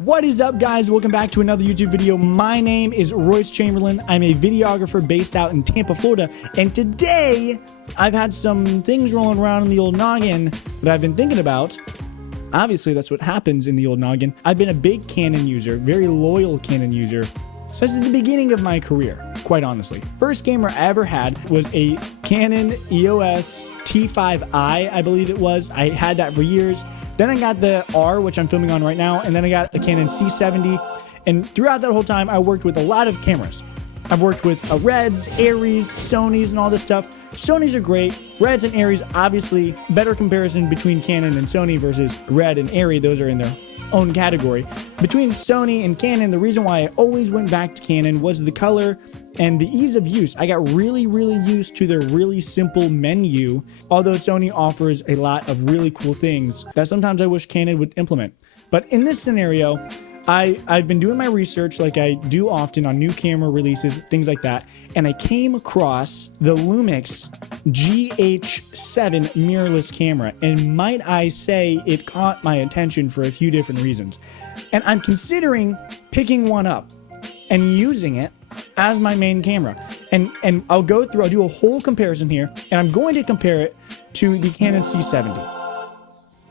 What is up, guys? Welcome back to another YouTube video. My name is Royce Chamberlin. I'm a videographer based out in Tampa, Florida, and today I've had some things rolling around in the old noggin that I've been thinking about. Obviously, that's what happens in the old noggin. I've been a big Canon user, very loyal Canon user, since the beginning of my career, quite honestly. First camera I ever had was a Canon EOS T5i, I believe it was. I had that for years. Then I got the R, which I'm filming on right now, and then I got a Canon C70. And throughout that whole time, I worked with a lot of cameras. I've worked with Reds, Arris, Sonys, and all this stuff. Sonys are great. Reds and Arris, obviously, better comparison between Canon and Sony versus Red and Arri. Those are in their own category. Between Sony and Canon, the reason why I always went back to Canon was the color and the ease of use. I got really used to their really simple menu, although Sony offers a lot of really cool things that sometimes I wish Canon would implement. But in this scenario, I've been doing my research like I do often on new camera releases, things like that, and I came across the Lumix GH7 mirrorless camera, and might I say it caught my attention for a few different reasons. And I'm considering picking one up and using it as my main camera. And I'll do a whole comparison here, and I'm going to compare it to the Canon C70.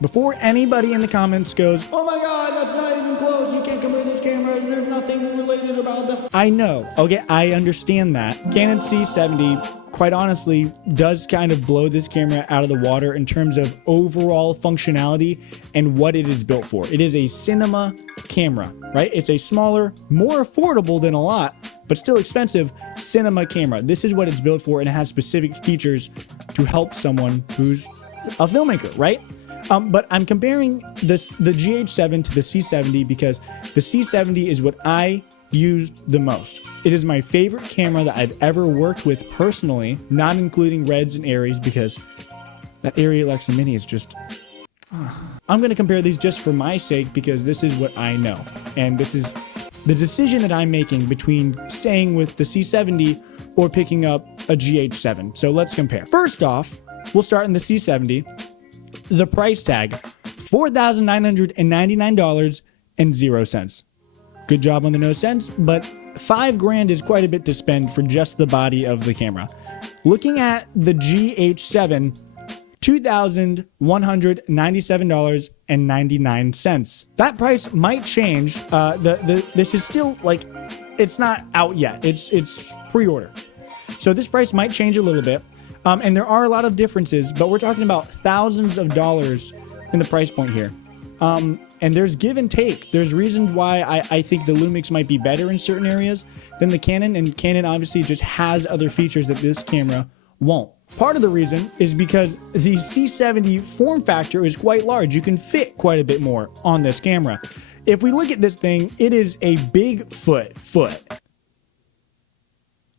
Before anybody in the comments goes, "Oh my God, that's not even close, you can't compare this camera, there's nothing related about them." I know, okay, I understand that. Canon C70, quite honestly, does kind of blow this camera out of the water in terms of overall functionality and what it is built for. It is a cinema camera, right? It's a smaller, more affordable than a lot, but still expensive cinema camera. This is what it's built for, and it has specific features to help someone who's a filmmaker, right? But I'm comparing the GH7 to the C70 because the C70 is what I used the most. It is my favorite camera that I've ever worked with personally, not including Reds and Arris, because that Arri Alexa Mini is just... I'm going to compare these just for my sake because this is what I know. And this is the decision that I'm making between staying with the C70 or picking up a GH7. So let's compare. First off, we'll start in the C70. The price tag, $4,999.00. Good job on the no cents, but $5,000 is quite a bit to spend for just the body of the camera. Looking at the GH7, $2,197.99. That price might change. This is still like, it's not out yet. It's pre-order. So this price might change a little bit. And there are a lot of differences, but we're talking about thousands of dollars in the price point here. And there's give and take. There's reasons why I think the Lumix might be better in certain areas than the Canon, and Canon obviously just has other features that this camera won't. Part of the reason is because the C70 form factor is quite large. You can fit quite a bit more on this camera. If we look at this thing, it is a big foot.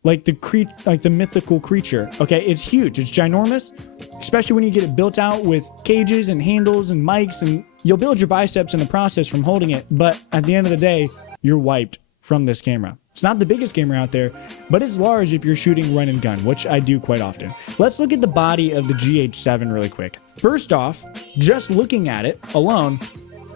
Like the mythical creature. Okay, it's huge, it's ginormous, especially when you get it built out with cages and handles and mics, and you'll build your biceps in the process from holding it, but at the end of the day, you're wiped from this camera. It's not the biggest camera out there, but it's large if you're shooting run and gun, which I do quite often. Let's look at the body of the GH7 really quick. First off, just looking at it alone,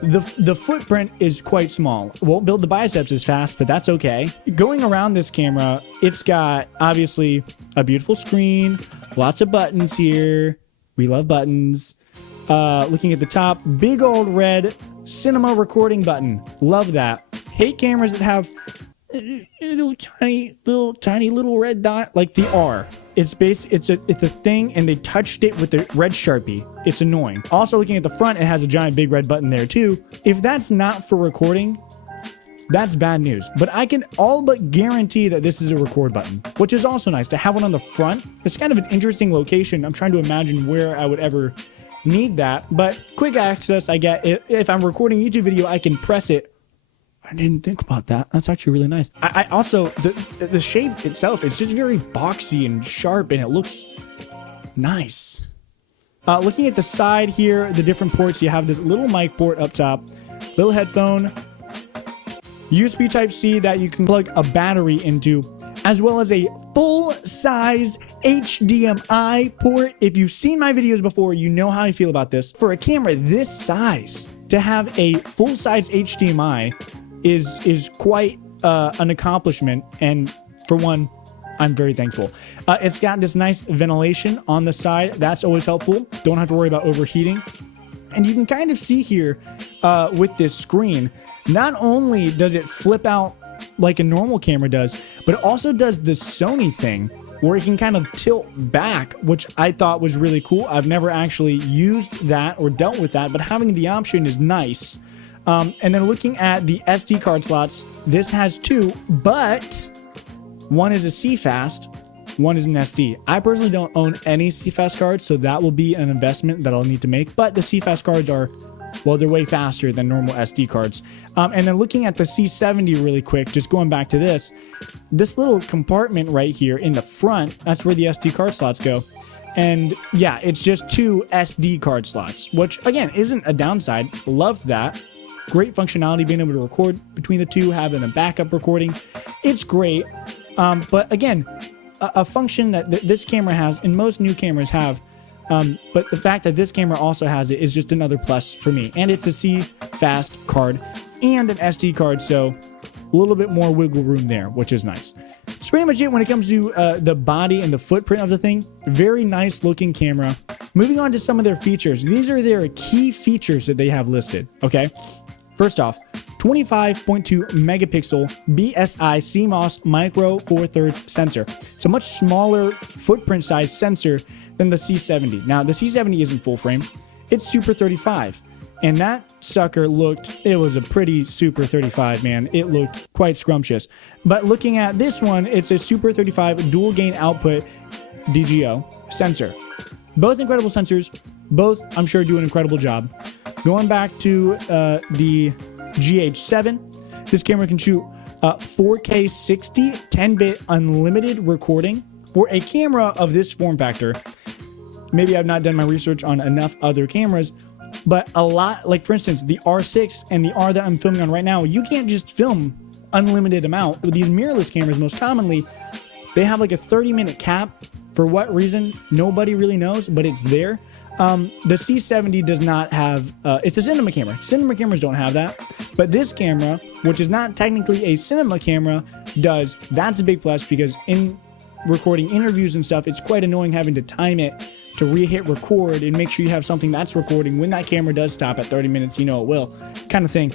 the footprint is quite small. Won't build the biceps as fast, but that's okay. Going around this camera, it's got obviously a beautiful screen, lots of buttons here. We love buttons. Looking at the top, big old red cinema recording button. Love that. Hate cameras that have little tiny little red dot like the R. It's a thing, and they touched it with the red Sharpie. It's annoying. Also, looking at the front, it has a giant big red button there too. If that's not for recording, that's bad news. But I can all but guarantee that this is a record button, which is also nice to have one on the front. It's kind of an interesting location. I'm trying to imagine where I would ever need that, but quick access I get. If I'm recording a YouTube video, I can press it. I didn't think about that. That's actually really nice. I also, the shape itself, it's just very boxy and sharp, and it looks nice. Looking at the side here, the different ports, you have this little mic port up top, little headphone, USB Type-C that you can plug a battery into, as well as a full-size HDMI port. If you've seen my videos before, you know how I feel about this. For a camera this size, to have a full-size HDMI is quite an accomplishment, and for one, I'm very thankful. It's got this nice ventilation on the side. That's always helpful. Don't have to worry about overheating. And you can kind of see here with this screen, not only does it flip out like a normal camera does, but it also does the Sony thing where it can kind of tilt back, which I thought was really cool. I've never actually used that or dealt with that, but having the option is nice. And then looking at the SD card slots, this has two, but one is a CFast, one is an SD. I personally don't own any CFast cards, so that will be an investment that I'll need to make, but the CFast cards are, well, they're way faster than normal SD cards. And then looking at the C70 really quick, just going back to this little compartment right here in the front, that's where the SD card slots go. And yeah, it's just two SD card slots, which again, isn't a downside. Loved that. Great functionality, being able to record between the two, having a backup recording. It's great. But again, a function that this camera has, and most new cameras have, but the fact that this camera also has it is just another plus for me. And it's a CFast card and an SD card, so a little bit more wiggle room there, which is nice. That's pretty much it when it comes to the body and the footprint of the thing. Very nice looking camera. Moving on to some of their features. These are their key features that they have listed, okay? First off, 25.2 megapixel BSI CMOS micro 4/3 sensor. It's a much smaller footprint size sensor than the C70. Now, the C70 isn't full frame. It's Super 35. And that sucker it was a pretty Super 35, man. It looked quite scrumptious. But looking at this one, it's a Super 35 dual gain output DGO sensor. Both incredible sensors. Both, I'm sure, do an incredible job. Going back to the GH7, this camera can shoot 4K 60 10-bit unlimited recording. For a camera of this form factor, maybe I've not done my research on enough other cameras, but a lot, like for instance, the R6 and the R that I'm filming on right now, you can't just film unlimited amount. With these mirrorless cameras, most commonly, they have like a 30-minute cap. For what reason? Nobody really knows, but it's there. The C70 does not have, it's a cinema camera. Cinema cameras don't have that, but this camera, which is not technically a cinema camera, does. That's a big plus, because in recording interviews and stuff, it's quite annoying having to time it to re-hit record and make sure you have something that's recording when that camera does stop at 30 minutes, you know it will, kind of thing.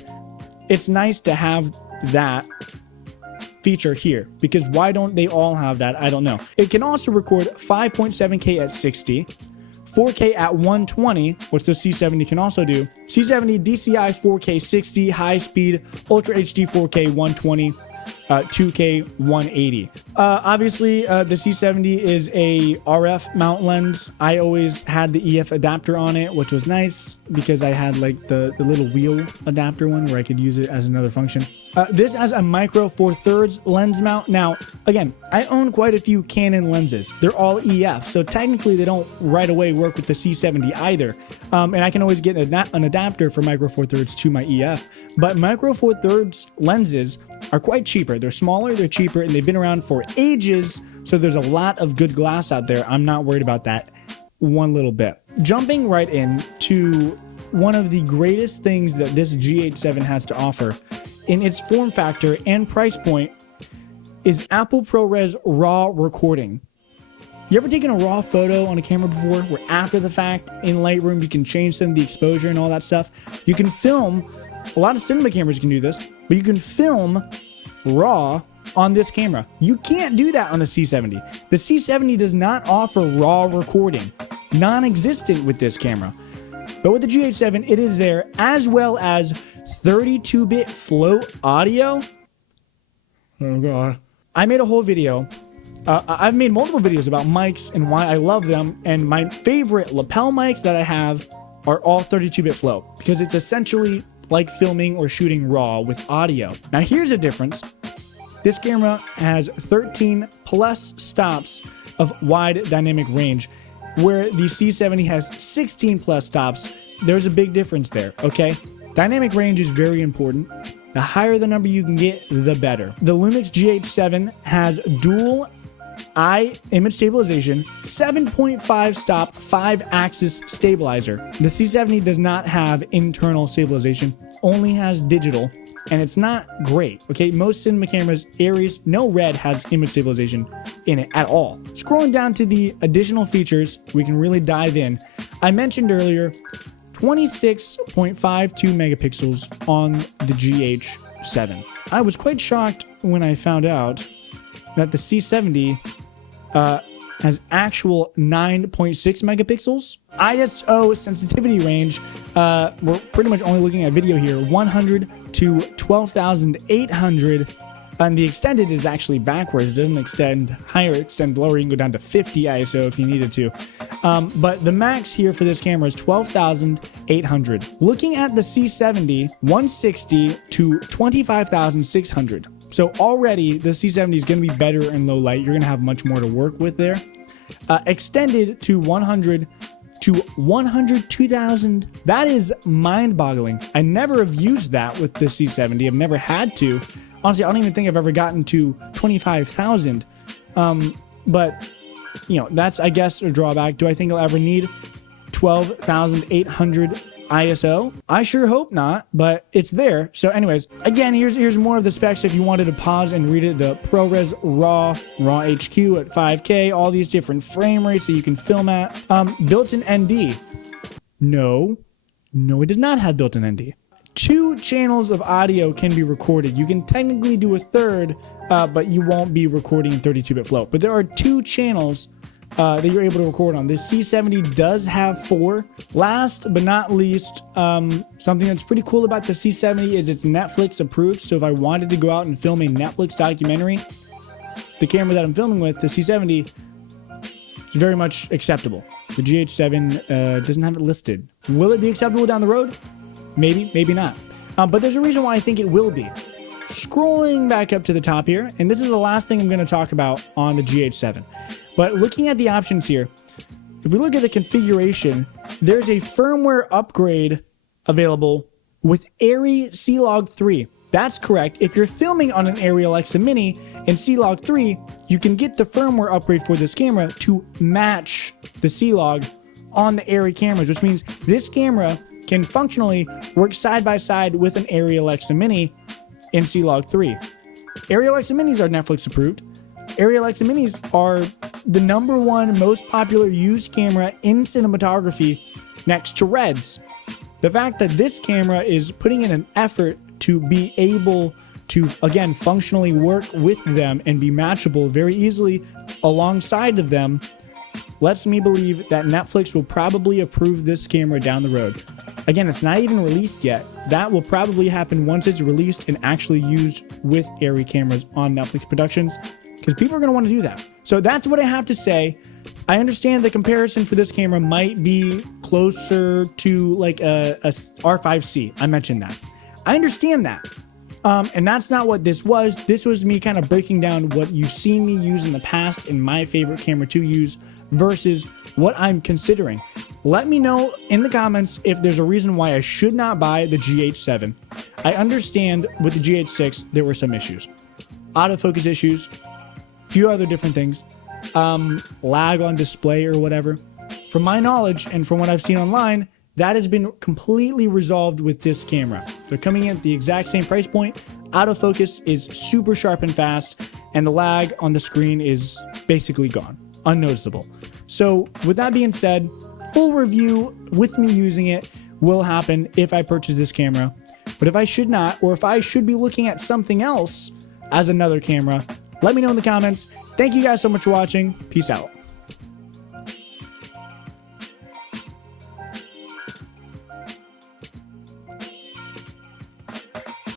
It's nice to have that feature here, because why don't they all have that? I don't know. It can also record 5.7K at 60, 4K at 120, which the C70 can also do. C70 DCI 4K 60, high speed, Ultra HD 4K 120, 2K 180. Obviously, the C70 is a RF mount lens. I always had the EF adapter on it, which was nice because I had like the little wheel adapter one where I could use it as another function. This has a micro 4/3 lens mount. Now, again, I own quite a few Canon lenses. They're all EF, so technically they don't right away work with the C70 either. And I can always get an adapter for micro 4/3 to my EF. But micro 4/3 lenses are quite cheaper. They're smaller, they're cheaper, and they've been around for ages, so there's a lot of good glass out there. I'm not worried about that one little bit. Jumping right in to one of the greatest things that this GH7 has to offer in its form factor and price point is Apple ProRes RAW recording. You ever taken a RAW photo on a camera before, where after the fact in Lightroom you can change some of the exposure and all that stuff? You can film, a lot of cinema cameras can do this, but you can film RAW on this camera. You can't do that on the C70. The C70 does not offer RAW recording, non-existent with this camera. But with the GH7, it is there, as well as 32-bit float audio. Oh god. I made a whole video. I've made multiple videos about mics and why I love them, and my favorite lapel mics that I have are all 32-bit float, because it's essentially like filming or shooting RAW with audio. Now here's a difference. This camera has 13 plus stops of wide dynamic range, where the C70 has 16 plus stops. There's a big difference there, okay? Dynamic range is very important. The higher the number you can get, the better. The Lumix GH7 has dual eye image stabilization, 7.5 stop, 5-axis stabilizer. The C70 does not have internal stabilization, only has digital, and it's not great, okay? Most cinema cameras, Arri's, no red has image stabilization in it at all. Scrolling down to the additional features, we can really dive in. I mentioned earlier, 26.52 megapixels on the GH7. I was quite shocked when I found out that the C70 has actual 9.6 megapixels. ISO sensitivity range, we're pretty much only looking at video here, 100 to 12,800. And the extended is actually backwards. It doesn't extend higher, extend lower. You can go down to 50 ISO if you needed to. But the max here for this camera is 12,800. Looking at the C70, 160 to 25,600. So already the C70 is going to be better in low light. You're going to have much more to work with there. Extended to 100 to 102,000. That is mind-boggling. I never have used that with the C70. I've never had to. Honestly, I don't even think I've ever gotten to 25,000. But, you know, that's, I guess, a drawback. Do I think I'll ever need 12,800 ISO? I sure hope not, but it's there. So anyways, again, here's more of the specs if you wanted to pause and read it. The ProRes RAW HQ at 5K, all these different frame rates that you can film at. Built-in ND. No, it does not have built-in ND. 2 channels of audio can be recorded. You can technically do a third, but you won't be recording in 32-bit float. But there are 2 channels that you're able to record on. This C70 does have 4. Last but not least, something that's pretty cool about the C70 is it's Netflix approved. So if I wanted to go out and film a Netflix documentary, the camera that I'm filming with, the C70, is very much acceptable. The GH7 doesn't have it listed. Will it be acceptable down the road? Maybe, maybe not. But there's a reason why I think it will be. Scrolling back up to the top here, and this is the last thing I'm going to talk about on the GH7. But looking at the options here, if we look at the configuration, there's a firmware upgrade available with Arri C-Log 3. That's correct. If you're filming on an Arri Alexa Mini and C-Log 3, you can get the firmware upgrade for this camera to match the C-Log on the Arri cameras, which means this camera can functionally work side by side with an Arri Alexa Mini in C-Log 3. Arri Alexa Minis are Netflix approved. Arri Alexa Minis are the #1 most popular used camera in cinematography next to Reds. The fact that this camera is putting in an effort to be able to, again, functionally work with them and be matchable very easily alongside of them lets me believe that Netflix will probably approve this camera down the road. Again, it's not even released yet. That will probably happen once it's released and actually used with Arri cameras on Netflix productions, because people are going to want to do that. So that's what I have to say. I understand the comparison for this camera might be closer to like a R5C. I mentioned that. I understand that. And that's not what this was. This was me kind of breaking down what you've seen me use in the past and my favorite camera to use versus what I'm considering. Let me know in the comments if there's a reason why I should not buy the GH7. I understand with the GH6, there were some issues. Autofocus issues, a few other different things, lag on display or whatever. From my knowledge and from what I've seen online, that has been completely resolved with this camera. They're coming in at the exact same price point. Autofocus is super sharp and fast, and the lag on the screen is basically gone, unnoticeable. So with that being said, full review with me using it will happen if I purchase this camera. But if I should not, or if I should be looking at something else as another camera, let me know in the comments. Thank you guys so much for watching. Peace out.